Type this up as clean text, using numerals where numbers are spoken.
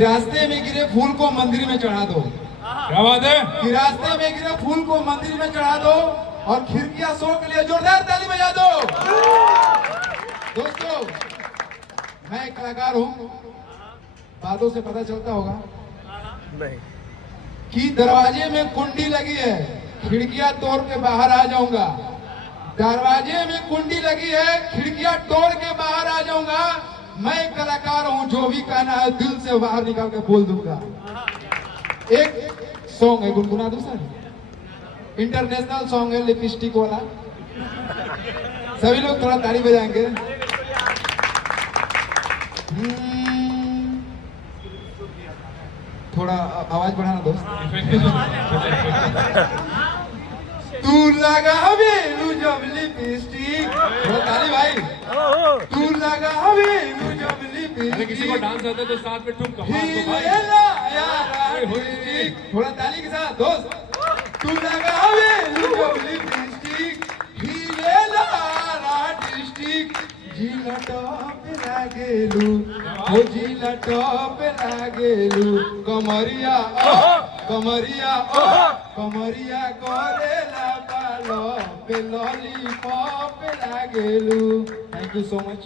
रास्ते में गिरे फूल को मंदिर में चढ़ा दो। क्या बात है? कि रास्ते में गिरे फूल को मंदिर में चढ़ा दो और खिड़कियां शो के लिए जोरदार ताली बजा दो। दोस्तों, मैं एक कलाकार हूं, बातों से पता चलता होगा नहीं। कि दरवाजे में कुंडी लगी है, खिड़कियां तोड़ के बाहर आ जाऊंगा। दरवाजे में कुंडी लगी है, खिड़कियां तोड़ के बाहर आ जाऊंगा। मैं एक कलाकार हूं, जो भी कहना है दिल से बाहर निकाल के बोल दूंगा। एक सॉन्ग है, गुनगुना दो सर। इंटरनेशनल सॉन्ग है, लिपस्टिक वाला। सभी लोग थोड़ा ताली बजाएंगे। थोड़ा आवाज बढ़ाना दोस्त। तू लगावे लू जब लिपस्टिक, थोड़ा ताली भाई। तू लगावे लू जब लिपस्टिक, अरे किसी को डांस आता है तो साथ में ठुमका मार दो भाई। थोड़ा ताली के साथ दोस्त। तू लगावे लू जब लिपस्टिक, हिलेला डिस्ट्रिक्ट, जिला टॉप लागेलू, हो जिला टॉप लागेलू। कमरिया कमरिया कमरिया करेला पालो पे लॉलीपॉप लागेलू। Thank you so much.